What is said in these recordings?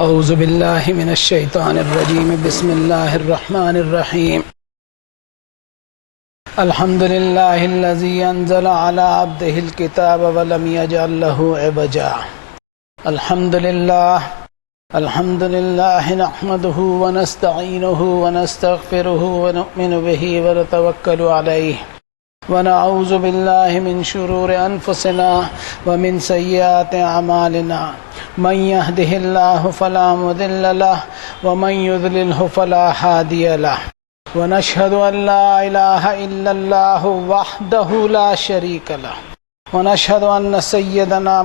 اعوذ باللہ من الشیطان الرجیم بسم اللہ الرحمن الرحیم الحمد للہ الذی انزل علی عبدہ الکتاب ولم یجعل لہ عوجا الحمد للہ نحمدہ ونستعینہ ونستغفرہ ونؤمن بہ ونتوکل علیہ ونعوذ باللہ من شرور انفسنا ومن سیئات اعمالنا من يهده الله فلا مضل له ومن يضلل فلا هادي له ونشهد ان لا اله الا الله وحده لا شريك له ونشهد ان سيدنا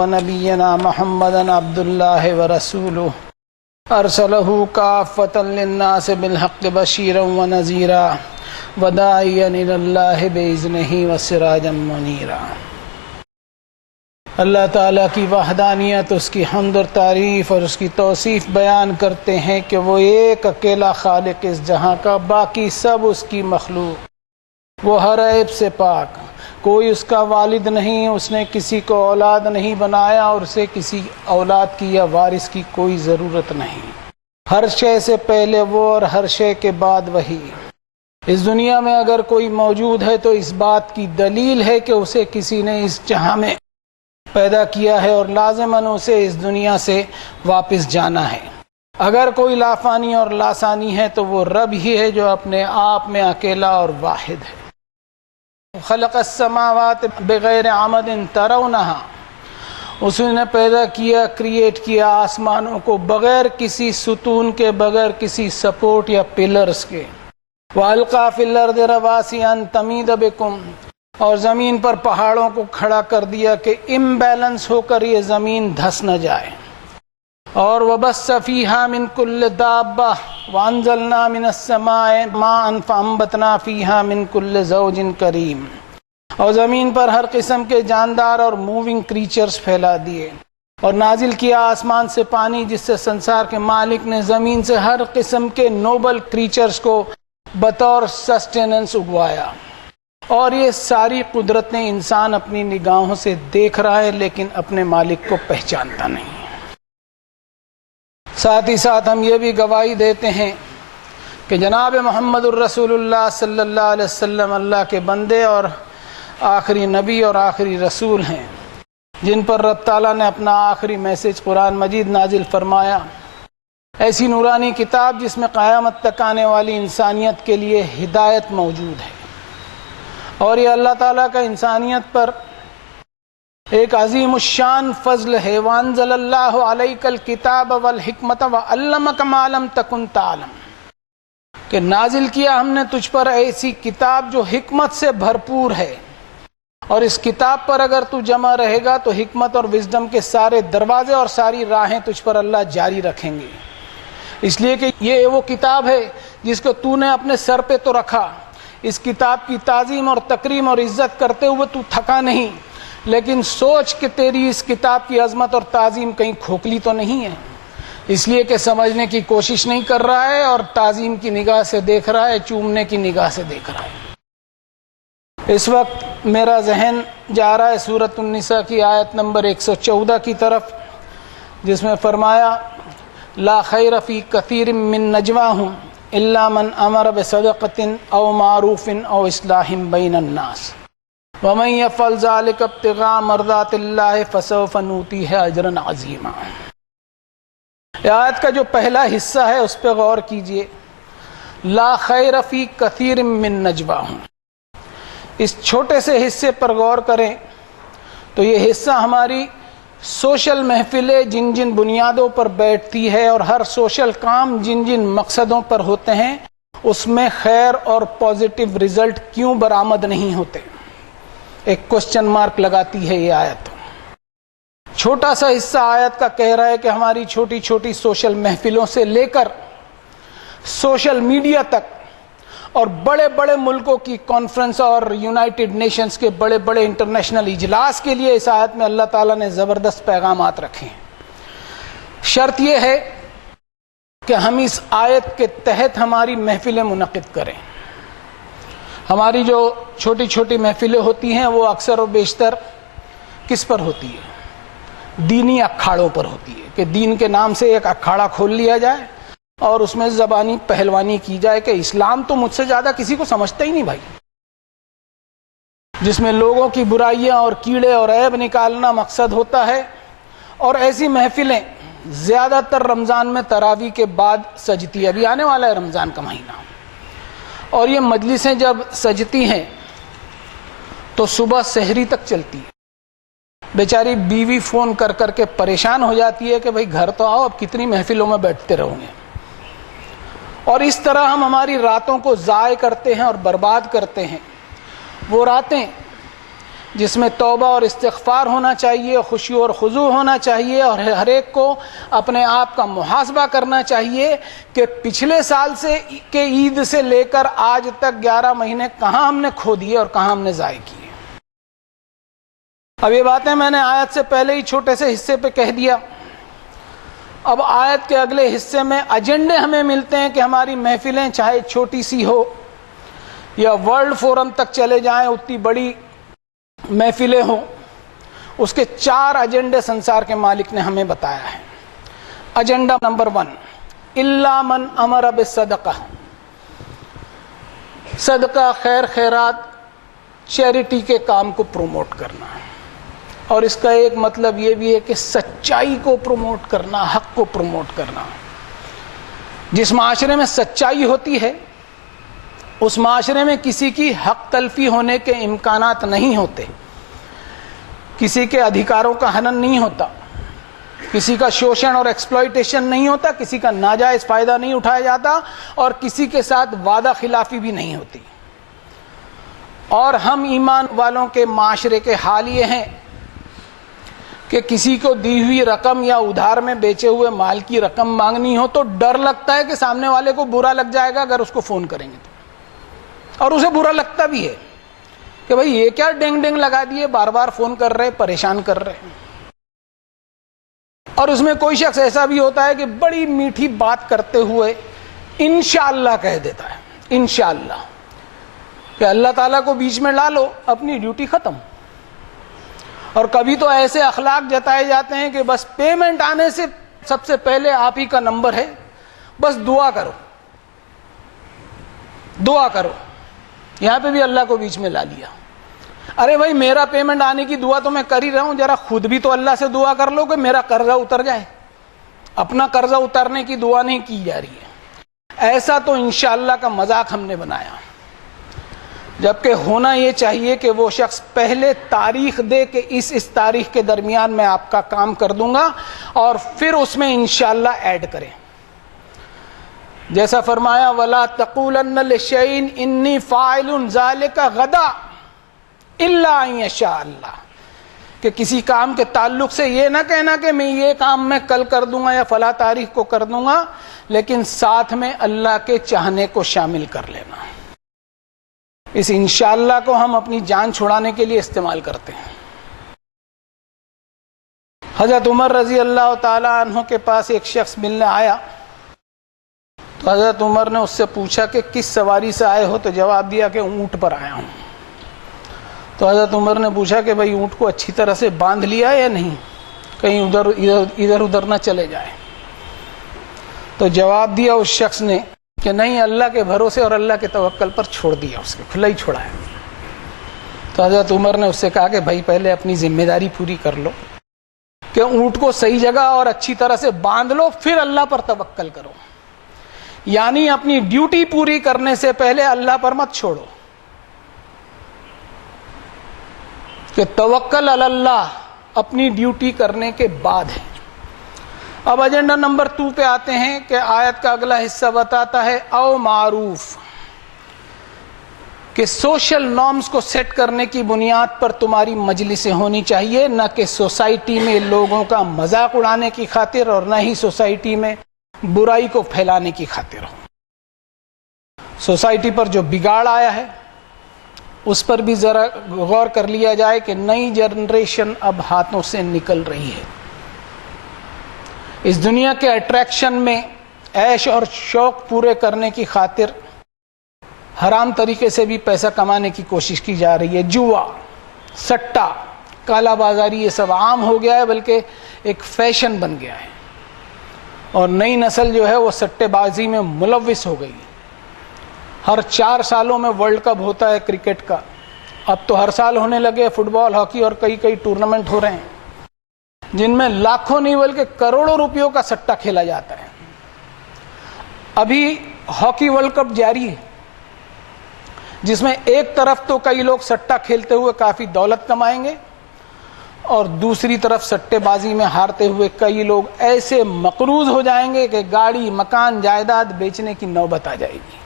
ونبينا محمدا عبد الله ورسوله ارسله كافة للناس بالحق بشيرا ونذيرا وداعيا الى الله باذنه وسراجا منيرا۔ اللہ تعالیٰ کی وحدانیت، اس کی حمد اور تعریف اور اس کی توصیف بیان کرتے ہیں کہ وہ ایک اکیلا خالق اس جہاں کا، باقی سب اس کی مخلوق، وہ ہر عیب سے پاک، کوئی اس کا والد نہیں، اس نے کسی کو اولاد نہیں بنایا اور اسے کسی اولاد کی یا وارث کی کوئی ضرورت نہیں، ہر شے سے پہلے وہ اور ہر شے کے بعد وہی۔ اس دنیا میں اگر کوئی موجود ہے تو اس بات کی دلیل ہے کہ اسے کسی نے اس جہاں میں پیدا کیا ہے اور لازماً اسے اس دنیا سے واپس جانا ہے۔ اگر کوئی لافانی اور لاسانی ہے تو وہ رب ہی ہے جو اپنے آپ میں اکیلا اور واحد ہے۔ خلق السماوات بغیر عمد ترونہا، اس نے پیدا کیا، کریٹ کیا آسمانوں کو بغیر کسی ستون کے، بغیر کسی سپورٹ یا پلرز کے۔ وَأَلْقَى فِي الْأَرْضِ رَوَاسِيَ أَن تَمِيدَ بِكُمْ، اور زمین پر پہاڑوں کو کھڑا کر دیا کہ امبیلنس ہو کر یہ زمین دھس نہ جائے۔ اور وَبَثَّ فِيهَا مِن كُلِّ دَابَّةٍ وَأَنزَلْنَا مِنَ السَّمَاءِ مَاءً فَأَنبَتْنَا فِيهَا مِن كُلِّ زَوْجٍ كَرِيمٍ، اور زمین پر ہر قسم کے جاندار اور موونگ کریچرز پھیلا دیے، اور نازل کیا آسمان سے پانی جس سے سنسار کے مالک نے زمین سے ہر قسم کے نوبل کریچرز کو بطور سسٹیننس اگوایا۔ اور یہ ساری قدرتیں انسان اپنی نگاہوں سے دیکھ رہا ہے لیکن اپنے مالک کو پہچانتا نہیں۔ ساتھ ہی ساتھ ہم یہ بھی گواہی دیتے ہیں کہ جناب محمد الرسول اللہ صلی اللہ علیہ وسلم اللہ کے بندے اور آخری نبی اور آخری رسول ہیں، جن پر رب تعالیٰ نے اپنا آخری میسج قرآن مجید نازل فرمایا، ایسی نورانی کتاب جس میں قیامت تک آنے والی انسانیت کے لیے ہدایت موجود ہے۔ اور یہ اللہ تعالیٰ کا انسانیت پر ایک عظیم الشان فضل ہے۔ وَأَنزَلَ اللَّهُ عَلَيْكَ الْكِتَابَ وَالْحِكْمَةَ وَعَلَّمَكَ مَا لَمْ تَكُنْ تَعْلَمْ، کہ نازل کیا ہم نے تجھ پر ایسی کتاب جو حکمت سے بھرپور ہے، اور اس کتاب پر اگر تو جمع رہے گا تو حکمت اور وزڈم کے سارے دروازے اور ساری راہیں تجھ پر اللہ جاری رکھیں گے، اس لیے کہ یہ وہ کتاب ہے جس کو تو نے اپنے سر پہ تو رکھا۔ اس کتاب کی تعظیم اور تکریم اور عزت کرتے ہوئے تو تھکا نہیں، لیکن سوچ کہ تیری اس کتاب کی عظمت اور تعظیم کہیں کھوکھلی تو نہیں ہے، اس لیے کہ سمجھنے کی کوشش نہیں کر رہا ہے اور تعظیم کی نگاہ سے دیکھ رہا ہے، چومنے کی نگاہ سے دیکھ رہا ہے۔ اس وقت میرا ذہن جا رہا ہے سورۃ النساء کی آیت نمبر 114 کی طرف، جس میں فرمایا لا خیر فی کثیر من نجواہم الا من امر بصدقۃ او معروف او اصلاح بین الناس ومن یفعل ذلک ابتغاء مرضات اللہ فسوف نؤتیہ اجرا عظیما۔ آیت کا جو پہلا حصہ ہے اس پہ غور کیجئے، لا خیر فی کثیر من نجواہم، اس چھوٹے سے حصے پر غور کریں تو یہ حصہ ہماری سوشل محفلیں جن جن بنیادوں پر بیٹھتی ہے اور ہر سوشل کام جن جن مقصدوں پر ہوتے ہیں، اس میں خیر اور پازیٹیو رزلٹ کیوں برآمد نہیں ہوتے، ایک کوسچن مارک لگاتی ہے یہ آیت۔ چھوٹا سا حصہ آیت کا کہہ رہا ہے کہ ہماری چھوٹی چھوٹی سوشل محفلوں سے لے کر سوشل میڈیا تک اور بڑے بڑے ملکوں کی کانفرنس اور یونائٹڈ نیشنز کے بڑے بڑے انٹرنیشنل اجلاس کے لیے اس آیت میں اللہ تعالیٰ نے زبردست پیغامات رکھے ہیں۔ شرط یہ ہے کہ ہم اس آیت کے تحت ہماری محفلیں منعقد کریں۔ ہماری جو چھوٹی چھوٹی محفلیں ہوتی ہیں وہ اکثر و بیشتر کس پر ہوتی ہے؟ دینی اکھاڑوں پر ہوتی ہے کہ دین کے نام سے ایک اکھاڑا کھول لیا جائے اور اس میں زبانی پہلوانی کی جائے کہ اسلام تو مجھ سے زیادہ کسی کو سمجھتا ہی نہیں بھائی، جس میں لوگوں کی برائیاں اور کیڑے اور عیب نکالنا مقصد ہوتا ہے. اور ایسی محفلیں زیادہ تر رمضان میں تراویح کے بعد سجتی ہے. ابھی آنے والا ہے رمضان کا مہینہ، اور یہ مجلسیں جب سجتی ہیں تو صبح سحری تک چلتی ہے. بیچاری بیوی فون کر کر کے پریشان ہو جاتی ہے کہ بھائی گھر تو آؤ، اب کتنی محفلوں میں بیٹھتے رہو گے. اور اس طرح ہم ہماری راتوں کو ضائع کرتے ہیں اور برباد کرتے ہیں. وہ راتیں جس میں توبہ اور استغفار ہونا چاہیے، خشوع اور خضوع ہونا چاہیے، اور ہر ایک کو اپنے آپ کا محاسبہ کرنا چاہیے کہ پچھلے سال سے کے عید سے لے کر آج تک 11 مہینے کہاں ہم نے کھو دیے اور کہاں ہم نے ضائع کیے. اب یہ باتیں میں نے آیت سے پہلے ہی چھوٹے سے حصے پہ کہہ دیا. اب آیت کے اگلے حصے میں ایجنڈے ہمیں ملتے ہیں کہ ہماری محفلیں چاہے چھوٹی سی ہو یا ورلڈ فورم تک چلے جائیں، اتنی بڑی محفلیں ہوں، اس کے 4 ایجنڈے سنسار کے مالک نے ہمیں بتایا ہے. ایجنڈا نمبر 1، الا من امر بالصدقہ، صدقہ، خیر خیرات، چیریٹی کے کام کو پروموٹ کرنا. اور اس کا ایک مطلب یہ بھی ہے کہ سچائی کو پروموٹ کرنا، حق کو پروموٹ کرنا. جس معاشرے میں سچائی ہوتی ہے اس معاشرے میں کسی کی حق تلفی ہونے کے امکانات نہیں ہوتے، کسی کے ادھیکاروں کا ہنن نہیں ہوتا، کسی کا شوشن اور ایکسپلائٹیشن نہیں ہوتا، کسی کا ناجائز فائدہ نہیں اٹھایا جاتا، اور کسی کے ساتھ وعدہ خلافی بھی نہیں ہوتی. اور ہم ایمان والوں کے معاشرے کے حال یہ ہیں کہ کسی کو دی ہوئی رقم یا ادھار میں بیچے ہوئے مال کی رقم مانگنی ہو تو ڈر لگتا ہے کہ سامنے والے کو برا لگ جائے گا اگر اس کو فون کریں گے تو، اور اسے برا لگتا بھی ہے کہ بھائی یہ کیا ڈینگ ڈینگ لگا دیے، بار بار فون کر رہے، پریشان کر رہے. اور اس میں کوئی شخص ایسا بھی ہوتا ہے کہ بڑی میٹھی بات کرتے ہوئے انشاءاللہ کہہ دیتا ہے، انشاءاللہ، کہ اللہ تعالیٰ کو بیچ میں ڈالو، اپنی ڈیوٹی ختم. اور کبھی تو ایسے اخلاق جتائے جاتے ہیں کہ بس پیمنٹ آنے سے سب سے پہلے آپ ہی کا نمبر ہے، بس دعا کرو، دعا کرو. یہاں پہ بھی اللہ کو بیچ میں لا لیا. ارے بھائی میرا پیمنٹ آنے کی دعا تو میں کر ہی رہا ہوں، ذرا خود بھی تو اللہ سے دعا کر لو کہ میرا قرضہ اتر جائے. اپنا قرضہ اترنے کی دعا نہیں کی جا رہی ہے. ایسا تو انشاءاللہ کا مذاق ہم نے بنایا، جبکہ ہونا یہ چاہیے کہ وہ شخص پہلے تاریخ دے کہ اس تاریخ کے درمیان میں آپ کا کام کر دوں گا، اور پھر اس میں انشاءاللہ ایڈ کریں. جیسا فرمایا وَلَا تَقُولَنَّ لِشَيْءٍ إِنِّي فَاعِلٌ ذَلِكَ غَدًا إِلَّا أَن يَشَاءَ اللَّهُ، کہ کسی کام کے تعلق سے یہ نہ کہنا کہ میں یہ کام میں کل کر دوں گا یا فلاں تاریخ کو کر دوں گا، لیکن ساتھ میں اللہ کے چاہنے کو شامل کر لینا. اس انشاءاللہ کو ہم اپنی جان چھڑانے کے لیے استعمال کرتے ہیں. حضرت عمر رضی اللہ تعالی عنہ کے پاس ایک شخص ملنے آیا تو حضرت عمر نے اس سے پوچھا کہ کس سواری سے آئے ہو، تو جواب دیا کہ اونٹ پر آیا ہوں. تو حضرت عمر نے پوچھا کہ بھائی اونٹ کو اچھی طرح سے باندھ لیا یا نہیں، کہیں ادھر ادھر نہ چلے جائے. تو جواب دیا اس شخص نے کہ نہیں، اللہ کے بھروسے اور اللہ کے توکل پر چھوڑ دیا، اس کو کھلا ہی چھوڑا ہے. تو حضرت عمر نے اس سے کہا کہ بھائی پہلے اپنی ذمہ داری پوری کر لو کہ اونٹ کو صحیح جگہ اور اچھی طرح سے باندھ لو، پھر اللہ پر توکل کرو. یعنی اپنی ڈیوٹی پوری کرنے سے پہلے اللہ پر مت چھوڑو، کہ توکل علی اللہ اپنی ڈیوٹی کرنے کے بعد ہے. اب ایجنڈا نمبر 2 پہ آتے ہیں کہ آیت کا اگلا حصہ بتاتا ہے او معروف، کہ سوشل نارمز کو سیٹ کرنے کی بنیاد پر تمہاری مجلسیں ہونی چاہیے، نہ کہ سوسائٹی میں لوگوں کا مذاق اڑانے کی خاطر اور نہ ہی سوسائٹی میں برائی کو پھیلانے کی خاطر ہو. سوسائٹی پر جو بگاڑ آیا ہے اس پر بھی ذرا غور کر لیا جائے کہ نئی جنریشن اب ہاتھوں سے نکل رہی ہے. اس دنیا کے اٹریکشن میں عیش اور شوق پورے کرنے کی خاطر حرام طریقے سے بھی پیسہ کمانے کی کوشش کی جا رہی ہے. جوا، سٹا، کالا بازاری یہ سب عام ہو گیا ہے، بلکہ ایک فیشن بن گیا ہے، اور نئی نسل جو ہے وہ سٹے بازی میں ملوث ہو گئی. ہر 4 سالوں میں ورلڈ کپ ہوتا ہے کرکٹ کا، اب تو ہر سال ہونے لگے فٹ بال، ہاکی اور کئی ٹورنامنٹ ہو رہے ہیں جن میں لاکھوں نہیں بلکہ کروڑوں روپیوں کا سٹہ کھیلا جاتا ہے. ابھی ہاکی ورلڈ کپ جاری ہے جس میں ایک طرف تو کئی لوگ سٹہ کھیلتے ہوئے کافی دولت کمائیں گے، اور دوسری طرف سٹے بازی میں ہارتے ہوئے کئی لوگ ایسے مقروض ہو جائیں گے کہ گاڑی، مکان، جائیداد بیچنے کی نوبت آ جائے گی.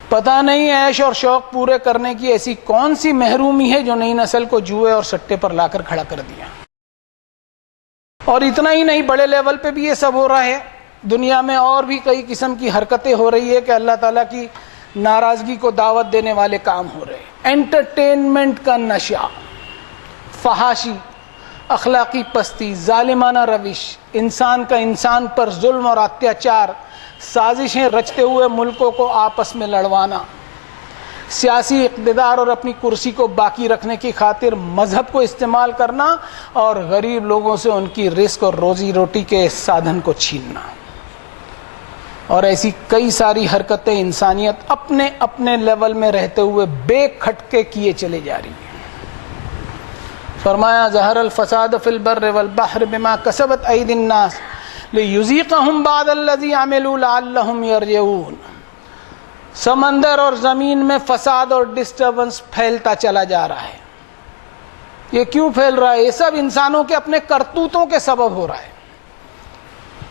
پتہ نہیں عیش اور شوق پورے کرنے کی ایسی کون سی محرومی ہے جو نئی نسل کو جوئے اور سٹے پر لا کر کھڑا کر دیا. اور اتنا ہی نہیں، بڑے لیول پہ بھی یہ سب ہو رہا ہے. دنیا میں اور بھی کئی قسم کی حرکتیں ہو رہی ہے کہ اللہ تعالیٰ کی ناراضگی کو دعوت دینے والے کام ہو رہے ہیں. انٹرٹینمنٹ کا نشہ، فحاشی، اخلاقی پستی، ظالمانہ روش، انسان کا انسان پر ظلم اور اتیاچار، سازشیں رچتے ہوئے ملکوں کو آپس میں لڑوانا، سیاسی اقتدار اور اپنی کرسی کو باقی رکھنے کی خاطر مذہب کو استعمال کرنا، اور غریب لوگوں سے ان کی رزق اور روزی روٹی کے سادھن کو چھیننا، اور ایسی کئی ساری حرکتیں انسانیت اپنے اپنے لیول میں رہتے ہوئے بے کھٹکے کیے چلے جا رہی ہے. فرمایا ظہر الفساد فی البر والبحر بما کسبت ایدی الناس لیذیقہم بعض الذی عملوا لعلہم یرجعون. سمندر اور زمین میں فساد اور ڈسٹربنس پھیلتا چلا جا رہا ہے. یہ کیوں پھیل رہا ہے؟ یہ سب انسانوں کے اپنے کرتوتوں کے سبب ہو رہا ہے.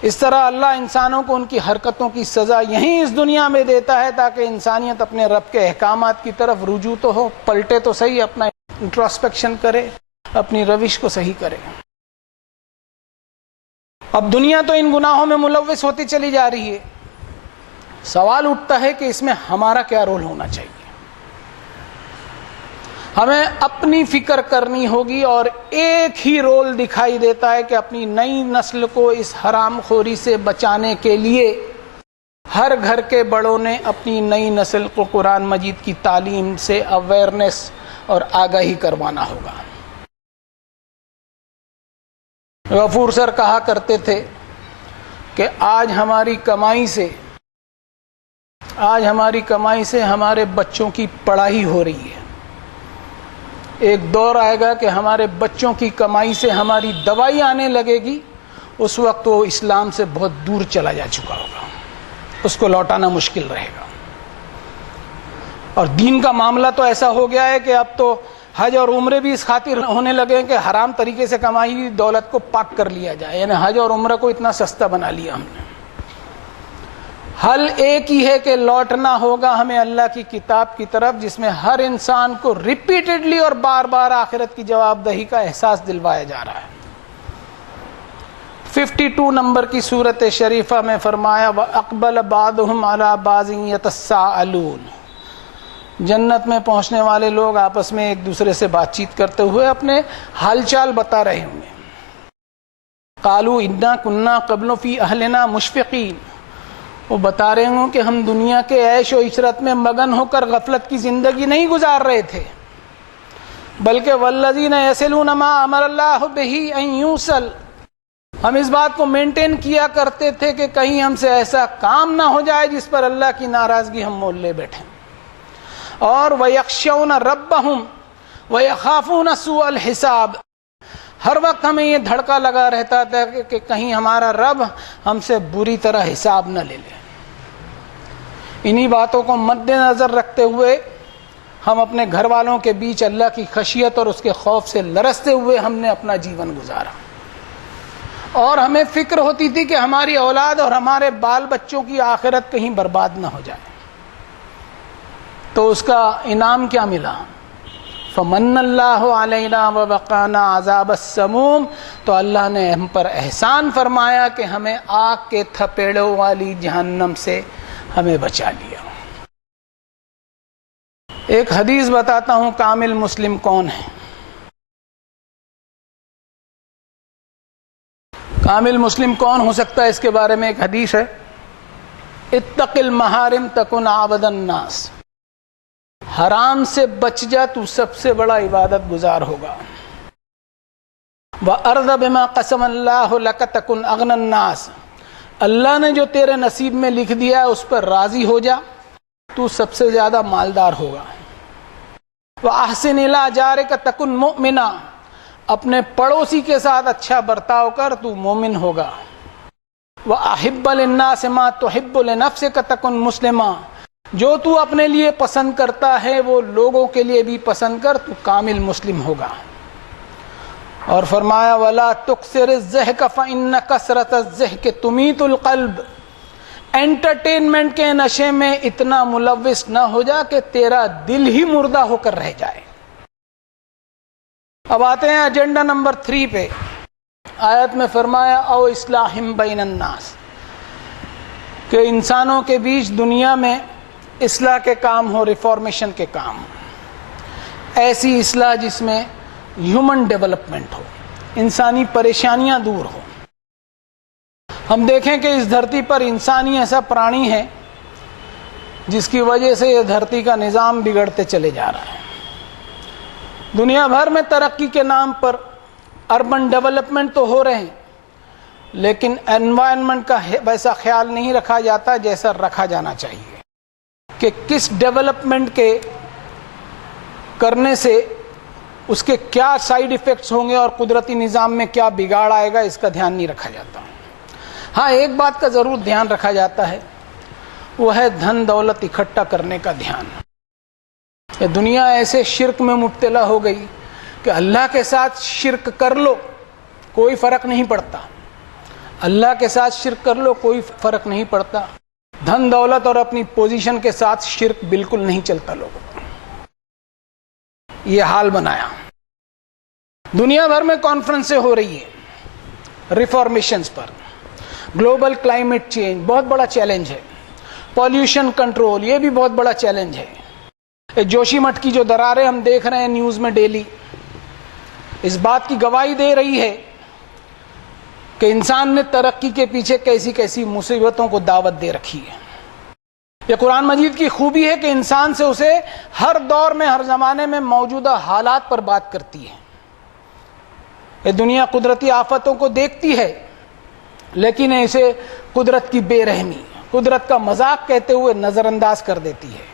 اس طرح اللہ انسانوں کو ان کی حرکتوں کی سزا یہیں اس دنیا میں دیتا ہے تاکہ انسانیت اپنے رب کے احکامات کی طرف رجوع تو ہو، پلٹے تو صحیح، اپنا انٹروسپیکشن کرے، اپنی روش کو صحیح کرے. اب دنیا تو ان گناہوں میں ملوث ہوتی چلی جا رہی ہے. سوال اٹھتا ہے کہ اس میں ہمارا کیا رول ہونا چاہیے؟ ہمیں اپنی فکر کرنی ہوگی، اور ایک ہی رول دکھائی دیتا ہے کہ اپنی نئی نسل کو اس حرام خوری سے بچانے کے لیے ہر گھر کے بڑوں نے اپنی نئی نسل کو قرآن مجید کی تعلیم سے اویئرنیس اور آگاہی کروانا ہوگا. غفور سر کہا کرتے تھے کہ آج ہماری کمائی سے ہمارے بچوں کی پڑھائی ہو رہی ہے. ایک دور آئے گا کہ ہمارے بچوں کی کمائی سے ہماری دوائی آنے لگے گی، اس وقت وہ اسلام سے بہت دور چلا جا چکا ہوگا، اس کو لوٹانا مشکل رہے گا. اور دین کا معاملہ تو ایسا ہو گیا ہے کہ اب تو حج اور عمرے بھی اس خاطر ہونے لگے کہ حرام طریقے سے کمائی ہوئی دولت کو پاک کر لیا جائے. یعنی حج اور عمرہ کو اتنا سستا بنا لیا ہم نے. حل ایک ہی ہے کہ لوٹنا ہوگا ہمیں اللہ کی کتاب کی طرف، جس میں ہر انسان کو ریپیٹڈلی اور بار بار آخرت کی جواب دہی کا احساس دلوایا جا رہا ہے. 52 نمبر کی سورت شریفہ میں فرمایا وَأَقْبَلَ بَعْضُهُمْ عَلَى بَعْضٍ يَتَسَاءَلُونَ. جنت میں پہنچنے والے لوگ آپس میں ایک دوسرے سے بات چیت کرتے ہوئے اپنے حال چال بتا رہے ہوں گے. قَالُوا إِنَّا كُنَّا قَبْلُ فِي أَهْلِنَا مُشْفِقِينَ. وہ بتا رہے ہوں کہ ہم دنیا کے عیش و عشرت میں مگن ہو کر غفلت کی زندگی نہیں گزار رہے تھے، بلکہ وَالَّذِينَ يَصِلُونَ مَا أَمَرَ اللَّهُ بِهِ أَن يُوصَلَ. ہم اس بات کو مینٹین کیا کرتے تھے کہ کہیں ہم سے ایسا کام نہ ہو جائے جس پر اللہ کی ناراضگی ہم مول لے بیٹھیں. اور وَيَخْشَوْنَ رَبَّهُمْ وَيَخَافُونَ سُوءَ الْحِسَابِ. ہر وقت ہمیں یہ دھڑکا لگا رہتا تھا کہ کہیں ہمارا رب ہم سے بری طرح حساب نہ لے لے. انہی باتوں کو مد نظر رکھتے ہوئے ہم اپنے گھر والوں کے بیچ اللہ کی خشیت اور اس کے خوف سے لرزتے ہوئے ہم نے اپنا جیون گزارا. اور ہمیں فکر ہوتی تھی کہ ہماری اولاد اور ہمارے بال بچوں کی آخرت کہیں برباد نہ ہو جائے. تو اس کا انعام کیا ملا؟ فمن اللہ علینا ووقانا عذاب السموم. تو اللہ نے ہم پر احسان فرمایا کہ ہمیں آگ کے تھپیڑوں والی جہنم سے ہمیں بچا لیا. ایک حدیث بتاتا ہوں، کامل مسلم کون ہے؟ کامل مسلم کون ہو سکتا ہے؟ اس کے بارے میں ایک حدیث ہے، اتق المحارم تکن عابد الناس. حرام سے بچ جا تو سب سے بڑا عبادت گزار ہوگا. وَأَرْضَ بِمَا قَسَمَ اللَّهُ لَكَ تَكُنْ أَغْنَى النَّاسِ، اللہ نے جو تیرے نصیب میں لکھ دیا ہے اس پر راضی ہو جا، تو سب سے زیادہ مالدار ہوگا۔ وَأَحْسِنْ إِلَىٰ جَارِكَ تَكُنْ مُؤْمِنًا، اپنے پڑوسی کے ساتھ اچھا برتاؤ کر تو مومن ہوگا۔ وَأَحِبَّ لِلنَّاسِ مَا تُحِبُّ لِنَفْسِكَ تَكُنْ مُسْلِمًا، جو تو اپنے لیے پسند کرتا ہے وہ لوگوں کے لیے بھی پسند کر، تو کامل مسلم ہوگا۔ اور فرمایا وَلَا تُكْثِرِ الضِّحْكَ فَإِنَّ كَثْرَةَ الضِّحْكِ تُمِيتُ الْقَلْبَ، انٹرٹینمنٹ کے نشے میں اتنا ملوث نہ ہو جا کہ تیرا دل ہی مردہ ہو کر رہ جائے۔ اب آتے ہیں ایجنڈا نمبر 3 پہ۔ آیت میں فرمایا او اصلاح بین الناس، کہ انسانوں کے بیچ دنیا میں اصلاح کے کام ہو، ریفارمیشن کے کام ہو، ایسی اصلاح جس میں ہیومن ڈیولپمنٹ ہو، انسانی پریشانیاں دور ہو۔ ہم دیکھیں کہ اس دھرتی پر انسان ہی ایسا پرانی ہے جس کی وجہ سے یہ دھرتی کا نظام بگڑتے چلے جا رہا ہے۔ دنیا بھر میں ترقی کے نام پر اربن ڈیولپمنٹ تو ہو رہے ہیں، لیکن انوائرمنٹ کا ویسا خیال نہیں رکھا جاتا جیسا رکھا جانا چاہیے، کہ کس ڈیولپمنٹ کے کرنے سے اس کے کیا سائیڈ ایفیکٹس ہوں گے اور قدرتی نظام میں کیا بگاڑ آئے گا، اس کا دھیان نہیں رکھا جاتا۔ ہاں ایک بات کا ضرور دھیان رکھا جاتا ہے، وہ ہے دھن دولت اکٹھا کرنے کا دھیان۔ کہ دنیا ایسے شرک میں مبتلا ہو گئی کہ اللہ کے ساتھ شرک کر لو کوئی فرق نہیں پڑتا، اللہ کے ساتھ شرک کر لو کوئی فرق نہیں پڑتا، دھن دولت اور اپنی پوزیشن کے ساتھ شرک بالکل نہیں چلتا لوگوں کو۔ یہ حال بنایا۔ دنیا بھر میں کانفرنسیں ہو رہی ہے ریفارمیشنز پر، گلوبل کلائمیٹ چینج بہت بڑا چیلنج ہے، پولیوشن کنٹرول یہ بھی بہت بڑا چیلنج ہے۔ جوشی مٹھ کی جو دراریں ہم دیکھ رہے ہیں نیوز میں ڈیلی، اس بات کی گواہی دے رہی ہے کہ انسان نے ترقی کے پیچھے کیسی کیسی مصیبتوں کو دعوت دے رکھی ہے۔ یہ قرآن مجید کی خوبی ہے کہ انسان سے اسے ہر دور میں ہر زمانے میں موجودہ حالات پر بات کرتی ہے۔ یہ دنیا قدرتی آفتوں کو دیکھتی ہے، لیکن اسے قدرت کی بے رحمی، قدرت کا مذاق کہتے ہوئے نظر انداز کر دیتی ہے۔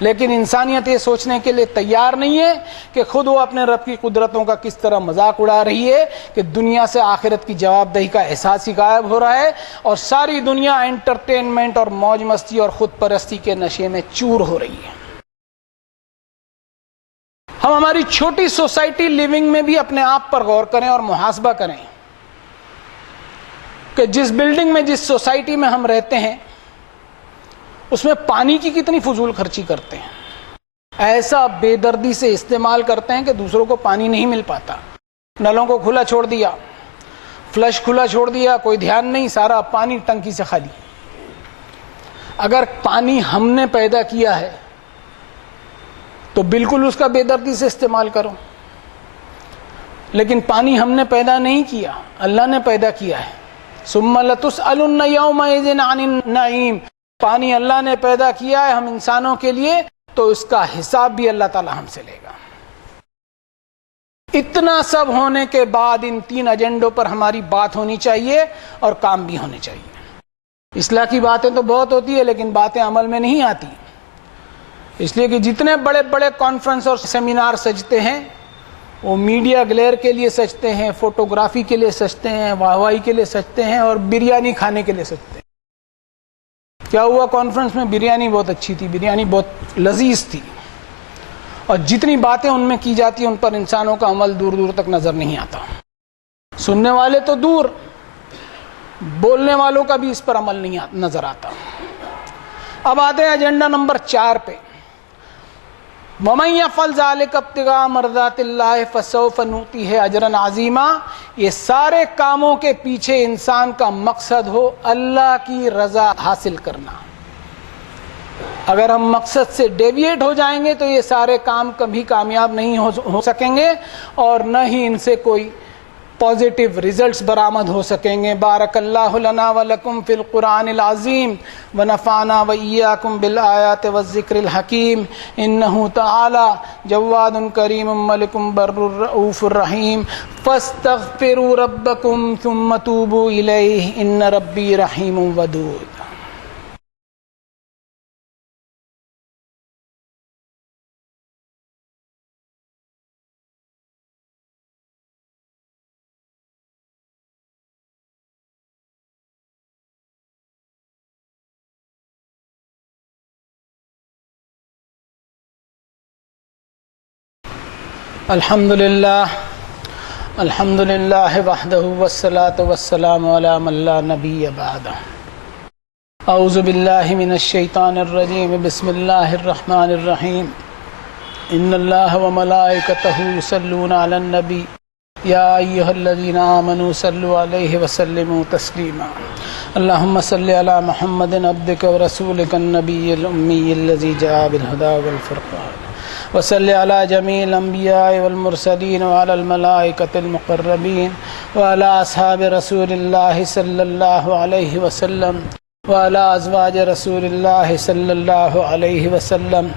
لیکن انسانیت یہ سوچنے کے لیے تیار نہیں ہے کہ خود وہ اپنے رب کی قدرتوں کا کس طرح مذاق اڑا رہی ہے، کہ دنیا سے آخرت کی جواب دہی کا احساس ہی غائب ہو رہا ہے، اور ساری دنیا انٹرٹینمنٹ اور موج مستی اور خود پرستی کے نشے میں چور ہو رہی ہے۔ ہم ہماری چھوٹی سوسائٹی لیونگ میں بھی اپنے آپ پر غور کریں اور محاسبہ کریں کہ جس بلڈنگ میں، جس سوسائٹی میں ہم رہتے ہیں، اس میں پانی کی کتنی فضول خرچی کرتے ہیں، ایسا بے دردی سے استعمال کرتے ہیں کہ دوسروں کو پانی نہیں مل پاتا۔ نلوں کو کھلا چھوڑ دیا، فلش کھلا چھوڑ دیا، کوئی دھیان نہیں، سارا پانی ٹنکی سے خالی۔ اگر پانی ہم نے پیدا کیا ہے تو بالکل اس کا بے دردی سے استعمال کرو، لیکن پانی ہم نے پیدا نہیں کیا، اللہ نے پیدا کیا ہے۔ ثم لتسألن یومئذ عن النعیم، پانی اللہ نے پیدا کیا ہے ہم انسانوں کے لیے، تو اس کا حساب بھی اللہ تعالی ہم سے لے گا۔ اتنا سب ہونے کے بعد ان 3 ایجنڈوں پر ہماری بات ہونی چاہیے اور کام بھی ہونے چاہیے۔ اصلاح کی باتیں تو بہت ہوتی ہے لیکن باتیں عمل میں نہیں آتی، اس لیے کہ جتنے بڑے بڑے کانفرنس اور سیمینار سجتے ہیں وہ میڈیا گلیئر کے لیے سجتے ہیں، فوٹوگرافی کے لیے سجتے ہیں، واہواہی کے لیے سجتے ہیں، اور بریانی کھانے کے لیے سجتے ہیں۔ کیا ہوا کانفرنس میں؟ بریانی بہت اچھی تھی، بریانی بہت لذیذ تھی، اور جتنی باتیں ان میں کی جاتی ہیں ان پر انسانوں کا عمل دور دور تک نظر نہیں آتا۔ سننے والے تو دور، بولنے والوں کا بھی اس پر عمل نہیں نظر آتا۔ اب آتے ہیں ایجنڈا نمبر 4 پہ۔ وَمَن يَفْعَلْ ذَلِكَ ابْتِغَاءَ مَرْضَاتِ اللَّهِ فَسَوْفَ نُؤْتِيهِ أَجْرًا عَظِيمًا۔ یہ سارے کاموں کے پیچھے انسان کا مقصد ہو اللہ کی رضا حاصل کرنا۔ اگر ہم مقصد سے ڈیویٹ ہو جائیں گے تو یہ سارے کام کبھی کامیاب نہیں ہو سکیں گے، اور نہ ہی ان سے کوئی پازیٹیو رزلٹس برآمد ہو سکیں گے۔ بارک اللہ لنا ولکم فی القرآن العظیم ونفعنا وإیاکم بالآیات والذکر الحکیم، انہ تعالی جواد کریم ملک بر رؤوف الرحیم، فاستغفروا ربکم ثم توبوا الیہ ان ربی رحیم ودود۔ الحمد للہ وحدہ والصلاة والسلام علی من لا نبی بعدہ۔ اعوذ باللہ من الشیطان الرجیم، بسم اللہ الرحمن الرحیم۔ ان اللہ وملائکتہ یصلون علی النبی یا ایہا الذین آمنوا صلوا علیہ وسلموا تسلیما۔ اللہم صل علی محمد عبدک ورسولک النبی الامی الذی جاء بالہدی والفرقان، وصل علی جمیع الانبیاء والمرسلین وعلی الملائکۃ المقربین وعلی اصحاب رسول اللہ صلی اللہ علیہ وسلم وعلی ازواج رسول اللہ صلی اللہ علیہ وسلم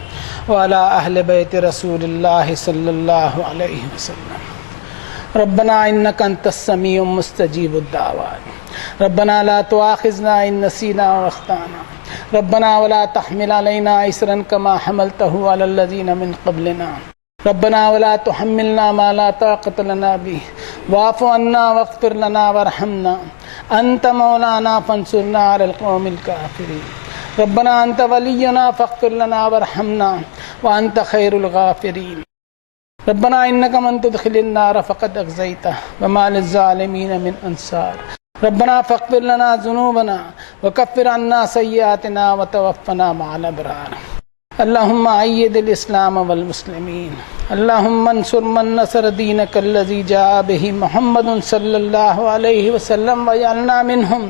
وعلی اہل بیت رسول اللہ صلی اللہ علیہ وسلم۔ ربنا انک انت السمیع مستجیب الدعوات، ربنا لا تؤاخذنا ان نسینا واخطأنا، ربنا ولا تحمل علينا إصرا كما حملته على الذين من قبلنا، ربنا ولا تحملنا ما لا طاقة لنا به، واعف عنا واغفر لنا وارحمنا، أنت مولانا فانصرنا على القوم الكافرين، ربنا أنت ولينا فاغفر لنا وارحمنا وأنت خير الغافرين، ربنا إنك من تدخل النار فقد أخزيته وما للظالمين من أنصار، ربنا فاغفر لنا ذنوبنا وكفر عنا سيئاتنا وتوفنا مع الأبرار، اللهم أيد الإسلام والمسلمين، اللهم انصر من نصر دينك الذي جاء به محمد صلى الله عليه وسلم واجعلنا منهم،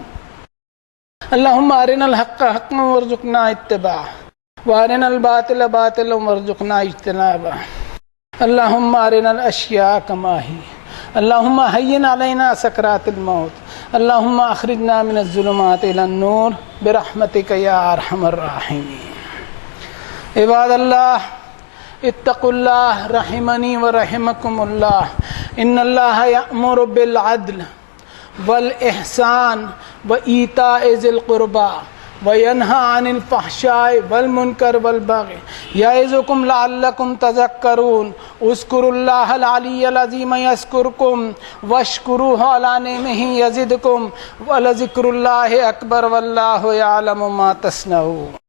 اللهم أرنا الحق حقا وارزقنا اتباعه وأرنا الباطل باطلا وارزقنا اجتنابه، اللهم أرنا الأشياء كما هي، اللهم هين علينا سكرات الموت، اللهم اخرجنا من الظلمات الى النور برحمتك يا ارحم الراحمين۔ عباد اللہ اتقوا اللہ رحمني ورحمكم اللہ، ان اللہ یأمر بالعدل والاحسان وایتاء ذی القربى وینہی عن الفحشاء والمنکر والبغی یعظکم لعلکم تذکرون، اذکروا اللہ العلی العظیم یذکرکم واشکروہ علی نعمہ یزدکم ولذکر اللہ اکبر واللہ یعلم ما تصنعون۔